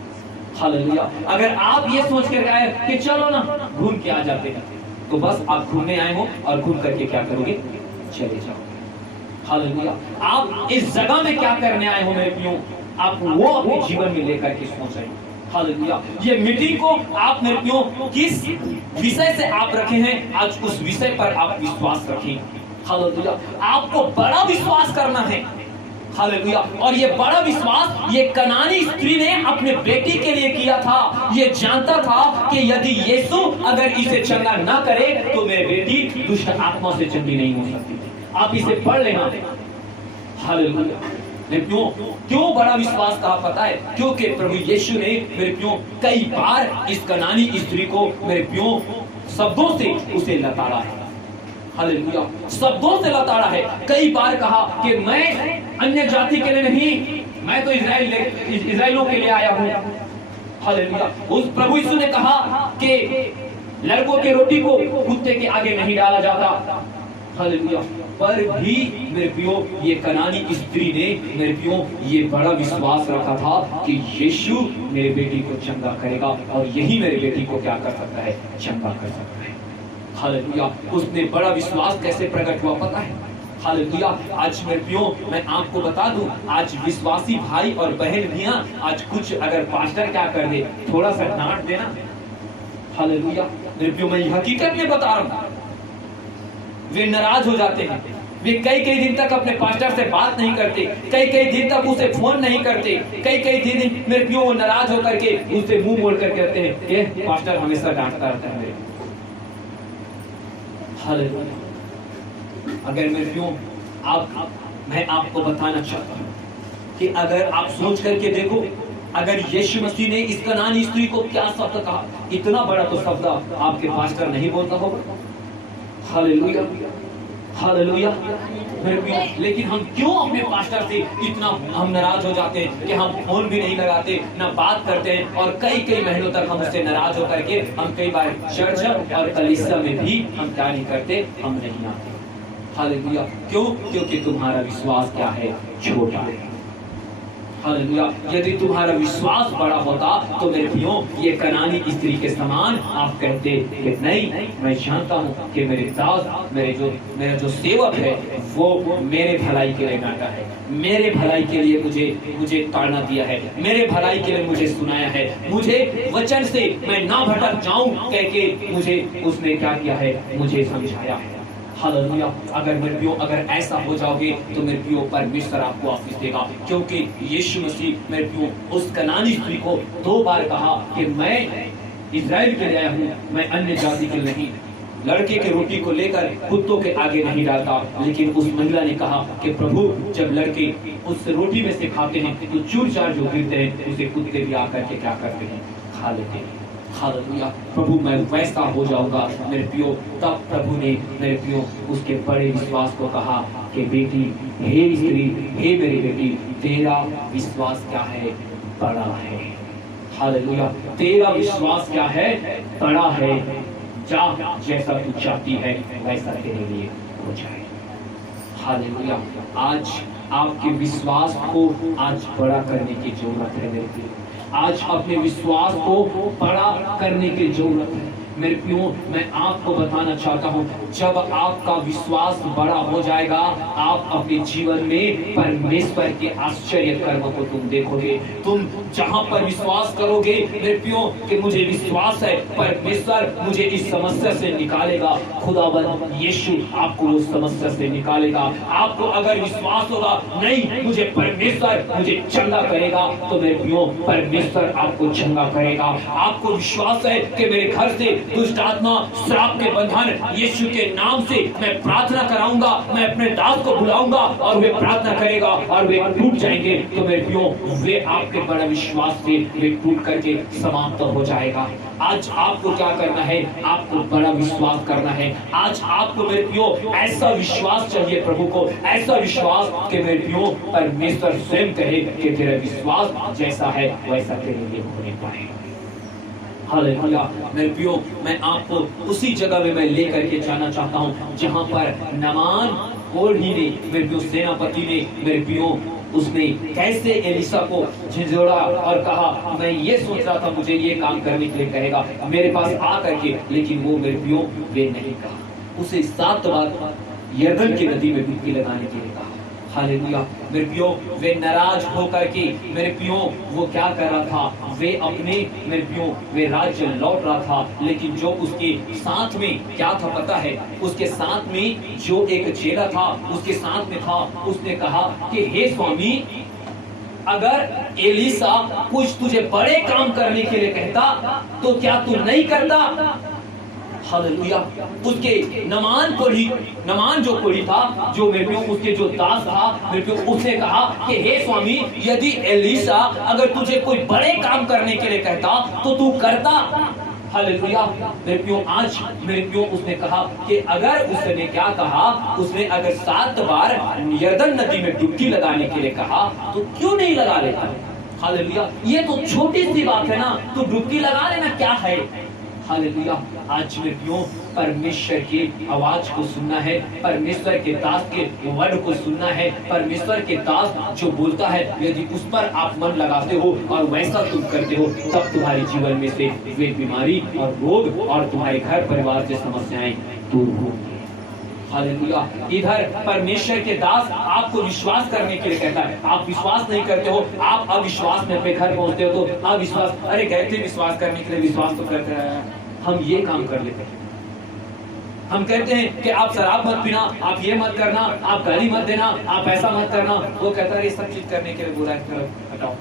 हालेलुया। अगर आप ये सोच कर आए कि चलो ना घूम के आ जाते हैं, तो बस आप घूमने आए हो और घूम करके क्या करोगे, चले जाओ। हालेलुया। आप इस जगह में क्या करने आए हो मेरे प्रियो, आप वो अपने जीवन में लेकर के सोच रहे हो। हालेलुया। ये मीटिंग को आप मेरे प्रियो किस विषय से आप रखे हैं, आज उस विषय पर आप विश्वास रखें। हालेलुया। आपको बड़ा विश्वास करना है। हालेलुया। और ये बड़ा विश्वास ये कनानी स्त्री ने अपने बेटी के लिए किया था। ये जानता था कि यदि यीशु अगर इसे चंगा ना करे तो मेरी बेटी दुष्ट आत्मा से चंगी नहीं हो सकती। आप इसे पढ़ लेना। हालेलुया। क्यों बड़ा विश्वास कहा पता है, क्योंकि प्रभु यीशु ने मेरे प्रियो कई बार इस कनानी स्त्री को मेरे प्रियो शब्दों से उसे लताड़ा है। हालेलुया। शब्दों से लताड़ा है। कई बार कहा कि मैं अन्य जाति के लिए नहीं, मैं तो इजराइलों के लिए आया हूँ। हालेलुया। उस प्रभु यीशु ने कहा कि लड़कों की रोटी को कुत्ते के आगे नहीं डाला जाता। हालेलुया। पर भी मेरे प्रियो ये कनानी स्त्री ने मेरे प्रियो ये बड़ा विश्वास रखा था कि यीशु मेरे बेटी को चंगा करेगा और यही मेरे बेटी को क्या कर सकता है, चंगा कर सकता है। हालेलुया। उसने बड़ा विश्वास कैसे प्रकट हुआ पता है। हालेलुया। आज मेरे प्रियो मैं आपको बता दूं, आज विश्वासी भाई और बहन भी आज कुछ अगर पास्टर क्या कर दे, थोड़ा सा डांट देना, हालेलुया, मेरे प्रियो मैं हकीकत में बता रहा हूं, वे नाराज हो जाते हैं। वे कई दिन तक अपने पास्टर से बात नहीं करते, कई दिन तक उसे फोन नहीं करते, कई दिन मेरे प्रियो वो नाराज होकर के उससे मुंह मोड़ कर कहते हैं ये पास्टर हमेशा डांटता रहता है मेरे। हालेलुया। अगर मेरे प्रियो मैं आपको बताना चाहता हूँ कि अगर आप सोच करके देखो, अगर यीशु मसीह ने इस कनानी स्त्री को क्या शब्द कहा, इतना बड़ा तो शब्द आपके पास्टर नहीं बोलता होगा। Hallelujah, hallelujah. लेकिन हम क्यों अपने पास्टर से इतना हम नाराज हो जाते हैं कि हम फोन भी नहीं लगाते, ना बात करते हैं, और कई महीनों तक हम उससे नाराज होकर के हम कई बार चर्च और कलीसिया में भी हम क्या नहीं करते, हम नहीं आते। हालेलुया। क्यों? क्योंकि तुम्हारा विश्वास क्या है, छोटा है। हालेलुया। यदि तुम्हारा विश्वास बड़ा होता तो मेरे प्रियो ये कनानी स्त्री के समान आप कहते कि नहीं, मैं जानता हूँ कि मेरे दास, मेरा जो सेवक है वो मेरे भलाई के लिए नाटा है, मेरे भलाई के लिए मुझे ताड़ना दिया है, मेरे भलाई के लिए मुझे सुनाया है, मुझे वचन से मैं ना भटक जाऊं कह के मुझे उसने क्या किया है, मुझे समझाया है। हालेलुया। अगर मेरे प्रियो अगर ऐसा हो जाओगे तो मेरे प्रियो परमेश्वर आपको आशीष देगा, क्योंकि यीशु मसीह मेरे प्रियो उस कनानी स्त्री को 2 बार कहा कि मैं इज़राइल के लिए आया हूँ, मैं अन्य जाति के नहीं। लड़के के रोटी को लेकर कुत्तों के आगे नहीं डालता, लेकिन उस महिला ने कहा कि प्रभु जब लड़के उस रोटी में से खाते हैं तो चूर चार जो गिरते हैं उसे कुत्ते भी आकर के क्या करते हैं, खा लेते हैं। हालेलुया। प्रभु मैं वैसा हो जाऊंगा मेरे प्रियो। तब प्रभु ने मेरे प्रियो उसके बड़े विश्वास को कहा कि बेटी, हे स्त्री, हे मेरी बेटी, तेरा विश्वास क्या है, बड़ा है। हालेलुया। तेरा विश्वास क्या है, बड़ा है। जा, जैसा तू चाहती है वैसा तेरे लिए हो जाए। हालेलुया। आज आपके विश्वास को आज बड़ा करने की जरूरत है मेरे प्रियो। आज अपने विश्वास को बड़ा करने की जरूरत है मेरे प्रियो। मैं आपको बताना चाहता हूँ, जब आपका विश्वास बड़ा हो जाएगा, आप अपने जीवन में परमेश्वर के आश्चर्य कर्मों को तुम देखोगे। तुम जहाँ पर विश्वास करोगे मेरे प्रियो कि मुझे विश्वास है परमेश्वर मुझे इस समस्या से निकालेगा, खुदावंद यीशु आपको उस समस्या से निकालेगा। आपको अगर विश्वास होगा नहीं मुझे परमेश्वर मुझे चंगा करेगा, तो मेरे प्रियो परमेश्वर आपको चंगा करेगा। आपको विश्वास है कि मेरे घर से दुष्ट आत्मा, श्राप के बंधन यीशु के नाम से मैं प्रार्थना कराऊंगा, मैं अपने दास को बुलाऊंगा और वे प्रार्थना करेगा और वे टूट जाएंगे, तो मेरे प्रियो वे आपके बड़े विश्वास से वे टूट करके समाप्त हो जाएगा। आज आपको क्या करना है, आपको बड़ा विश्वास करना है। आज आपको मेरे प्रियो ऐसा विश्वास चाहिए प्रभु को, ऐसा विश्वास कि मेरे प्रियो परमेश्वर स्वयं कहे कि तेरा विश्वास जैसा है वैसा तेरे लिए होने पाए। हालेलुया। मेरे प्रियो मैं आपको उसी जगह में मैं लेकर के जाना चाहता हूँ जहाँ पर नामान ओढ़ी ने मेरे प्रियो सेनापति ने मेरे प्रियो उसने कैसे एलिशा को झिझोड़ा और कहा मैं ये सोच रहा था मुझे ये काम करने के लिए कहेगा मेरे पास आ करके, लेकिन वो मेरे प्रियो वे नहीं कहा। उसे 7 बार यरदन की नदी में डुबकी लगाने के लिए कहा। हालेलुया। मेरे प्रियो वे नाराज होकर के मेरे प्रियो वो क्या कर रहा था, वे अपने मेरे प्रियो वे राज्य लौट रहा था, लेकिन जो उसके साथ में क्या था पता है, उसके साथ में जो एक चेला था उसके साथ में था, उसने कहा कि हे स्वामी अगर एलिशा कुछ तुझे बड़े काम करने के लिए कहता तो क्या तू नहीं करता। हालेलुया। उसके नमान जो कोढ़ी था, जो मेरे प्रियो उसके जो दास था मेरे प्रियो, उसने कहा कि हे स्वामी यदि एलिशा अगर तुझे कोई बड़े काम करने के लिए कहता तो तू करता। हालेलुया। मेरे प्रियो आज मेरे प्रियो उसने कहा कि अगर उसने क्या कहा, उसने अगर 7 बार यरदन नदी में डुबकी लगाने के लिए कहा तो क्यों नहीं लगा लेता। हालेलुया। ये तो छोटी सी बात है ना, तो डुबकी लगा लेना क्या है। हालेलुया। आज में क्यों परमेश्वर की आवाज को सुनना है, परमेश्वर के दास के वर्ड को सुनना है। परमेश्वर के दास जो बोलता है यदि उस पर आप मन लगाते हो और वैसा तुम करते हो, तब तुम्हारे जीवन में से वे बीमारी और रोग और तुम्हारे घर परिवार से समस्याएं दूर होंगी। हालेलुया। इधर परमेश्वर के दास आपको विश्वास करने के लिए कहता है, आप विश्वास नहीं करते हो, आप अविश्वास में अपने घर पहुंचते हो तो अविश्वास, अरे गए थे विश्वास करने के लिए, विश्वास तो करते हैं। हम ये काम कर लेते हैं, हम कहते हैं कि आप शराब मत पीना, आप ये मत करना, आप गाली मत देना, आप ऐसा मत करना। वो कहता है ये सब चीज करने के लिए बुरा हटाओ।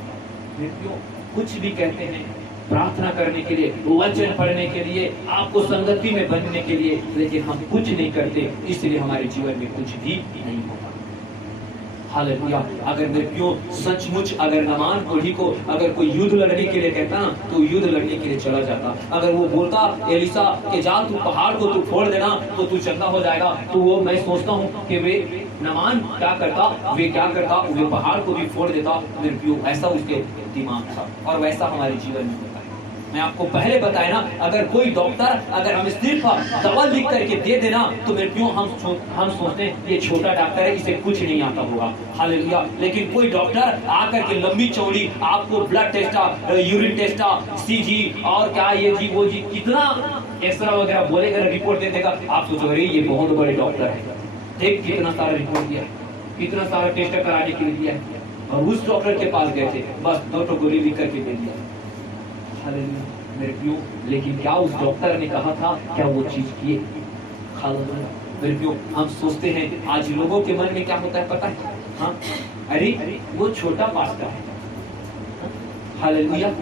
कुछ भी कहते हैं प्रार्थना करने के लिए, वचन पढ़ने के लिए, आपको संगति में बनने के लिए, लेकिन हम कुछ नहीं करते, इसलिए हमारे जीवन में कुछ भी नहीं होगा। हालेलुया। अगर मेरे प्रियो सचमुच अगर नामान कोढ़ी को अगर कोई युद्ध लड़ने के लिए कहता ना तो युद्ध लड़ने के लिए चला जाता। अगर वो बोलता एलिसा के जा तू पहाड़ को तू फोड़ देना तो तू चंगा हो जाएगा, तो वो मैं सोचता हूँ कि वे नामान क्या करता, वे पहाड़ को भी फोड़ देता। मेरे प्रियो ऐसा उसके दिमाग था और वैसा हमारे जीवन में होता है। मैं आपको पहले बताया ना, अगर कोई डॉक्टर अगर हमें सिर्फ दवा लिख करके दे देना तो मेरे क्यों हम सोचते हैं ये छोटा डॉक्टर है, इसे कुछ नहीं आता होगा। हालेलुया। लेकिन कोई डॉक्टर आकर के लंबी चौड़ी आपको blood test, urine test, CG और क्या ये जी वो जी कितना एक्सरा वगैरह बोलेगा, रिपोर्ट दे देगा। आप सोचो अरे ये बहुत बड़े डॉक्टर है, देख कितना सारा रिपोर्ट दिया, कितना सारा टेस्ट कराने के लिए दिया, और उस डॉक्टर के पास गए थे बस 2 गोली लिख करके दे दिया। हालेलुया मेरे प्रियो, लेकिन क्या उस डॉक्टर ने कहा था, क्या वो चीज किए? हालेलुया मेरे प्रियो, हम सोचते हैं आज लोगों के मन में क्या होता है पता है? हाँ अरे वो छोटा पास्टर है, हालेलुया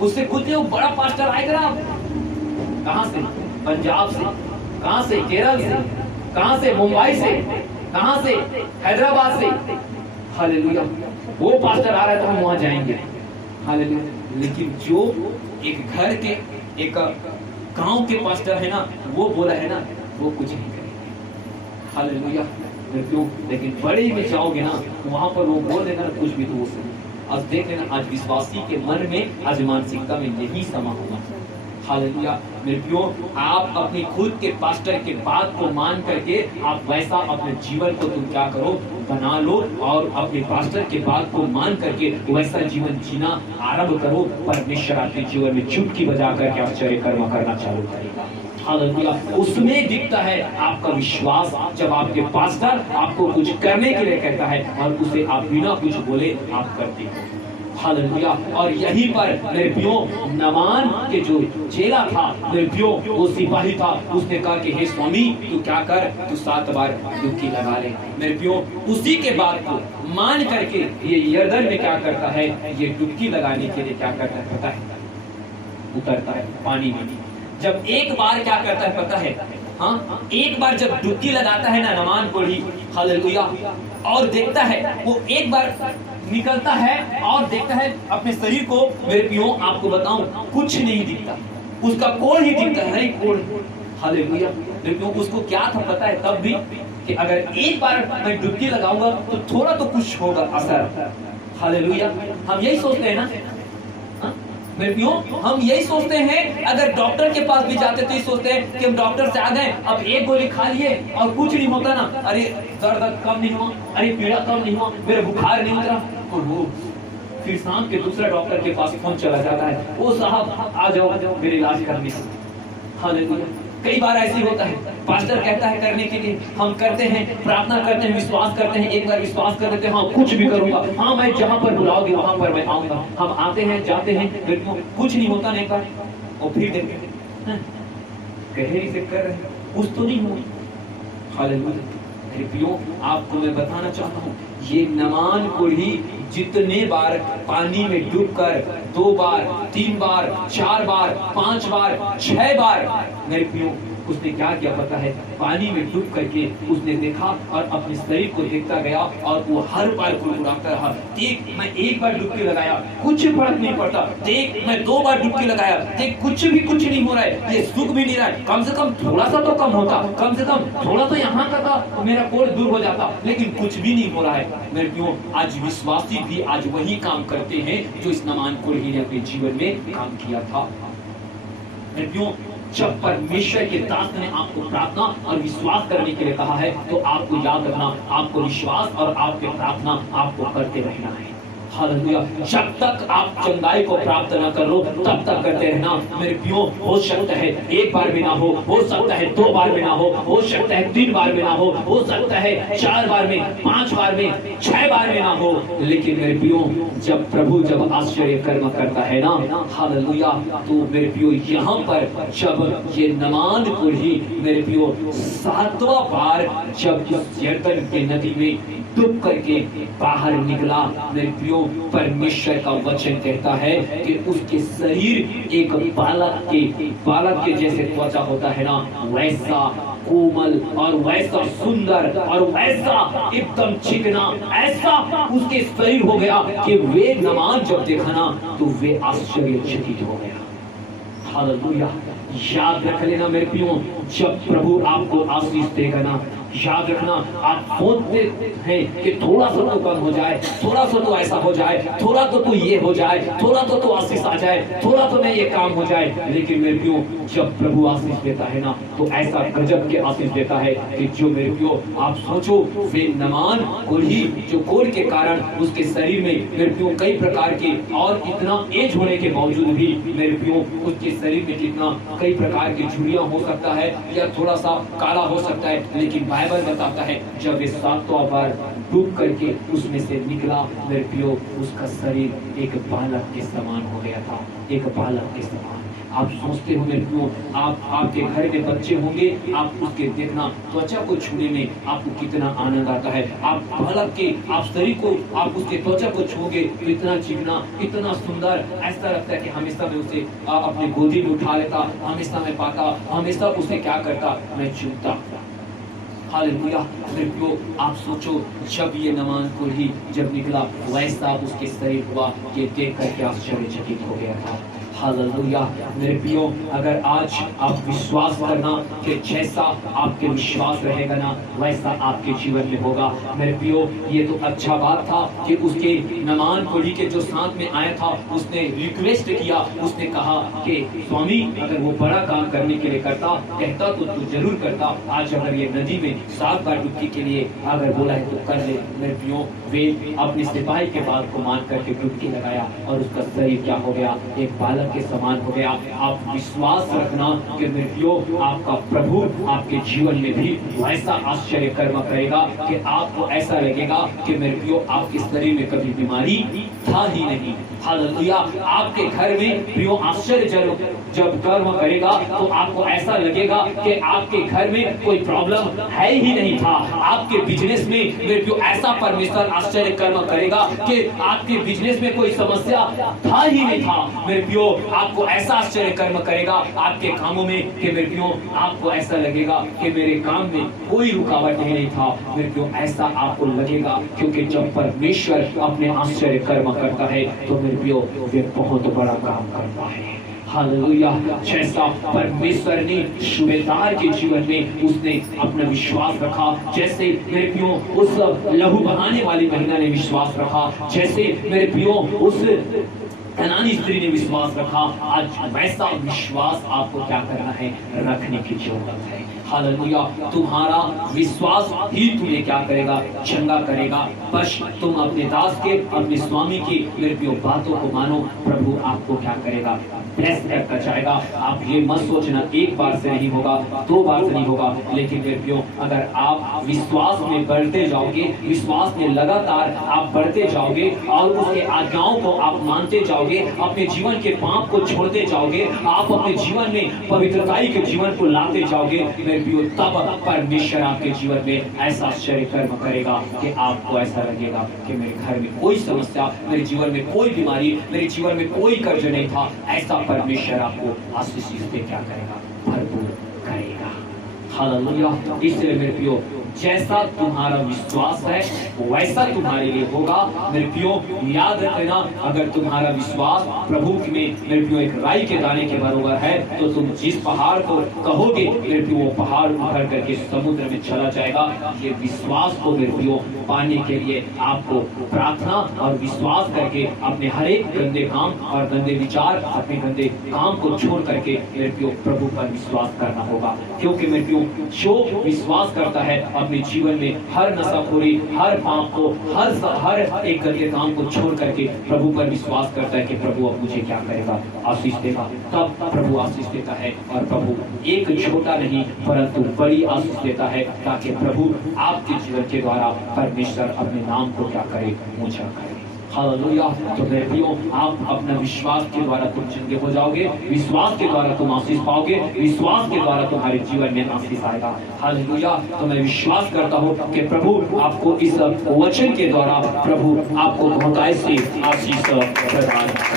उससे कुछ वो बड़ा पास्टर आएगा। कहां से? पंजाब से, कहां से? केरल से, कहां से? मुंबई से, कहां से? हैदराबाद से। हालेलुया वो पास्टर आ रहा है तो हम वहां जाएंगे। हालेलुया। लेकिन जो एक घर के एक गांव के पास्टर है ना, वो बोला है ना, वो कुछ नहीं करेंगे। हालेलुया। क्यों? लेकिन बड़े में जाओगे ना वहां पर वो बोल देगा ना कुछ भी, तो वो सुनो। आज देख लेना आज विश्वासी के मन में आज मानसिकता में यही समा होगा। हालेलुया मेरे प्रियो, आप अपनी खुद के पास्टर के बात को मान करके आप वैसा अपने जीवन को तुम क्या करो, बना लो, और अपने पास्टर के बात को मान करके वैसा जीवन जीना आरंभ करो। परमेश्वर आपके जीवन में चुटकी बजा करके आश्चर्य कर्म करना चालू करेगा। हालेलुया। उसमें दिखता है आपका विश्वास, जब आपके पास्टर आपको कुछ करने के लिए कहता है और उसे आप बिना कुछ बोले आप करते हो। हालेलुया। और यहीं पर मेरे प्रियो नामान के जो चेला था, मेरे प्रियो वो सिपाही था, उसने कहा कि हे स्वामी तू क्या कर, तू 7 बार डुबकी लगा ले। मेरे प्रियो उसी के बाद को मान करके ये यरदन में क्या करता है, ये डुबकी लगाने के लिए क्या करता है पता है? उतरता है पानी में। जब एक बार क्या करता है पता है? हाँ एक बार जब डुबकी लगाता है ना नामान कोढ़ी, हालेलुया, और देखता है वो एक बार निकलता है और देखता है अपने शरीर को। मेरे प्रियो आपको बताऊं कुछ नहीं दिखता, उसका कोढ़ ही दिखता है, नहीं कोढ़। हालेलुया। लेकिन उसको क्या था पता है तब भी कि अगर एक बार मैं डुबकी लगाऊंगा तो थोड़ा तो कुछ होगा असर। हालेलुया। हम यही सोचते हैं ना मेरे प्रियो, हम यही सोचते हैं। अगर डॉक्टर के पास भी जाते तो ये सोचते हैं कि हम डॉक्टर से आ गए, अब एक गोली खा लिए और कुछ नहीं होता ना, अरे दर्द कम नहीं हुआ, अरे पीड़ा कम नहीं हुआ, मेरा बुखार नहीं उतरा, तो वो फिर शाम के दूसरा डॉक्टर के पास फोन चला जाता है, ओ साहब आ जाओ मेरे इलाज करने। हालेलुया। कई बार ऐसे होता है, पास्टर कहता है करने के लिए, हम करते हैं, प्रार्थना करते हैं, विश्वास करते हैं, एक बार विश्वास कर देते हैं, हाँ कुछ भी करूंगा, हाँ मैं जहां पर बुलाओगे वहां पर मैं आऊंगा। हम आते हैं जाते हैं, फिर कुछ नहीं होता नहीं कर, और फिर देखते कहे से कर रहे कुछ तो नहीं हुआ। हालेलुया। मेरे प्रियो आपको मैं बताना चाहता हूँ, ये नामान कोढ़ी जितने बार पानी में डूबकर 2 बार 3 बार 4 बार 5 बार 6 बार, मेरे प्रियो उसने क्या किया पता है? पानी में डूब करके उसने देखा और अपने शरीर को देखता गया और वो हर बार गुड़गुड़ाता रहा, देख मैं एक बार डुबकी लगाया कुछ फर्क नहीं पड़ता, देख मैं 2 बार डुबकी लगाया, देख कुछ नहीं हो रहा है, ये सुख भी नहीं रहा है, कम से कम थोड़ा सा तो कम होता, कम से कम थोड़ा तो यहाँ का था तो मेरा कोढ़ दूर हो जाता, लेकिन कुछ भी नहीं हो रहा है। मेरे प्रियो आज विश्वासी भी आज वही काम करते हैं जो इस नामान कोढ़ी ने अपने जीवन में काम किया था। मेरे प्रियो जब परमेश्वर के दास ने आपको प्रार्थना और विश्वास करने के लिए कहा है तो आपको याद रखना, आपको विश्वास और आपकी प्रार्थना आपको करते रहना है। हालेलुया। जब तक आप चंगाई को प्राप्त न कर लो तब तक करते रहना। मेरे प्रियो हो सकता है 1 बार में ना हो सकता है 2 बार में ना हो सकता है 3 बार में ना हो सकता है 4 बार में, 5 बार में, 6 बार में ना हो, लेकिन मेरे प्रियो जब प्रभु जब आश्चर्य कर्म करता है ना, हालेलुया, तो मेरे प्रियो यहाँ पर जब ये नामान कोढ़ी मेरे प्रियो 7वां बार जब यरदन के नदी में डूब करके बाहर निकला, मेरे प्रियो परमेश्वर का वचन कहता है कि उसके शरीर एक बालक के जैसे त्वचा होता है ना, वैसा कोमल और वैसा सुंदर और वैसा एकदम चिकना, ऐसा उसके शरीर हो गया कि वे नमाज जब देखा ना तो वे आश्चर्यचकित हो गया। हालेलुया। याद रख लेना मेरे प्रियो, जब प्रभु आपको आशीष देगा ना, याद रखना, आप सोचते हैं कि थोड़ा सा तो कम हो जाए, थोड़ा सा तो ऐसा हो जाए, थोड़ा तो ये हो जाए, थोड़ा तो आशीष आ जाए, थोड़ा तो मैं ये काम हो जाए। लेकिन मेरे प्रियो, जब प्रभु आशीष देता है ना तो ऐसा गजब के आशीष देता है कि जो मेरे प्रियो आप सोचो, वे नमान कोढ़ी जो कोढ़ के कारण उसके शरीर में मेरे प्रियो कई प्रकार के, और इतना एज होने के बावजूद भी मेरे प्रियो उसके शरीर में कितना कई प्रकार की झुर्रियां हो सकता है या थोड़ा सा काला हो सकता है, लेकिन बाइबल बताता है जब वे 7वां बार डूब करके उसमें से निकला मेरे प्रियो, उसका शरीर एक बालक के समान हो गया था, एक बालक के समान। आप सोचते हो मेरे प्रियो, आपके घर में बच्चे होंगे, आप उसके देखना त्वचा को छूने में आपको कितना आनंद आता है। आप बालक के आप शरीर को, आप उसके त्वचा को छूओगे तो इतना चिकना, इतना सुंदर, ऐसा लगता है कि हमेशा मैं उसे अपने गोदी में उठा लेता, हमेशा मैं पाता, हमेशा उसे क्या करता, मैं चूमता। हालेलुया। मेरे प्रियो, आप सोचो जब ये नमान कोढ़ी जब निकला, वैसा उसके शरीर हुआ कि देख करके आश्चर्यचकित हो गया था। हालेलुया। मेरे प्रियो, अगर आज आप विश्वास करना कि जैसा आपके विश्वास रहेगा ना वैसा आपके जीवन में होगा। मेरे प्रियो, ये तो अच्छा बात था कि उसके नमान कोढ़ी के जो साथ में आया था उसने रिक्वेस्ट किया, उसने कहा कि स्वामी अगर वो बड़ा काम करने के लिए कहता तो तू जरूर करता। आज अगर ये नदी में 7 बार डुबकी के लिए अगर बोला है तो कर ले। मेरे प्रियो, वे अपने सिपाही के बात को मान करके डुबकी लगाया और उसका शरीर क्या हो गया, एक बालक के समान हो गया। आप विश्वास रखना कि मेरे प्रियो, आपका प्रभु आपके जीवन में भी वैसा आश्चर्य कर्म करेगा कि आपको ऐसा लगेगा कि मेरे प्रियो आपके शरीर में कभी बीमारी था ही नहीं। हालेलुया। आपके घर में प्रियो आश्चर्य जब कर्म करेगा तो आपको ऐसा लगेगा कि आपके घर में कोई प्रॉब्लम है ही नहीं था। आपके बिजनेस में मेरे प्रियो ऐसा परमेश्वर आश्चर्य कर्म करेगा कि आपके बिजनेस में कोई समस्या था ही नहीं था। मेरे प्रियो, आपको ऐसा आश्चर्य कर्म करेगा आपके कामों में कि मेरे प्रियो आपको ऐसा लगेगा कि मेरे काम में कोई रुकावट नहीं था। मेरे प्रियो, ऐसा आपको लगेगा क्योंकि जब परमेश्वर अपने आश्चर्य कर्म करता है तो मेरे प्रियो वे बहुत बड़ा काम करता है। हालेलुया। जैसा परमेश्वर ने सूबेदार के जीवन में उसने अपना विश्वास रखा, जैसे मेरे प्रियो उस लहू बहाने वाली महिला ने विश्वास रखा, जैसे मेरे प्रियो उस कनानी स्त्री ने विश्वास रखा, आज वैसा विश्वास आपको क्या करना है, रखने की जरूरत है। हालेलुया। तुम्हारा विश्वास ही तुम्हें क्या करेगा, चंगा करेगा। बस तुम अपने दास के, अपने स्वामी की मेरे प्रियो बातों को मानो, प्रभु आपको क्या करेगा, ब्लेस करता जाएगा। आप ये मत सोचना एक बार से नहीं होगा, 2 बार से नहीं होगा, लेकिन मेरे प्रियो अगर आप विश्वास में बढ़ते जाओगे, विश्वास में लगातार आप बढ़ते जाओगे और उसके आज्ञाओं को आप मानते जाओगे, अपने जीवन के पाप को छोड़ते जाओगे, आप अपने जीवन में पवित्रताई के जीवन को लाते जाओगे मेरे प्रियो, तब परमेश्वर आपके जीवन में ऐसा आश्चर्य कर्म करेगा कि आपको ऐसा लगेगा कि मेरे घर में कोई समस्या, मेरे जीवन में कोई बीमारी, मेरे जीवन में कोई कर्ज नहीं था। ऐसा परमेश्वर आपको आशीष से क्या करेगा, भरपूर करेगा। हालेलुया। इसलिए मेरे प्रियो, जैसा तुम्हारा विश्वास है वैसा तुम्हारे लिए होगा। मेरे प्रियो याद रखना, अगर तुम्हारा विश्वास प्रभु में मेरे प्रियो एक राई के दाने के बराबर है तो तुम जिस पहाड़ को कहोगे मेरे प्रियो वो पहाड़ उभर करके समुद्र में चला जाएगा। ये विश्वास को मेरे प्रियो पाने के लिए आपको प्रार्थना और विश्वास करके अपने हर एक गंदे काम और गंदे विचार, अपने गंदे काम को छोड़ करके मेरे प्रियो प्रभु पर विश्वास करना होगा। क्योंकि मेरे प्रियो जो विश्वास करता है अपने जीवन में हर नशाखोरी, हर पाप को, हर एक गंदे काम को छोड़ करके प्रभु पर विश्वास करता है कि प्रभु अब मुझे क्या करेगा, आशीष देगा, तब प्रभु आशीष देता है। और प्रभु एक छोटा नहीं परंतु बड़ी आशीष देता है ताकि प्रभु आपके जीवन के द्वारा परमेश्वर अपने नाम को क्या करे, ऊंचा करे। हालेलुया। तो मेरे प्रियो, आप अपना विश्वास के द्वारा तुम चंगे हो जाओगे, विश्वास के द्वारा तुम आशीष पाओगे, विश्वास के द्वारा तुम्हारे जीवन में आशीष आएगा। हालेलुया। तो मैं विश्वास करता हूँ कि प्रभु आपको इस वचन के द्वारा प्रभु आपको बहुत ऐसी आशीष प्रदान करेगा।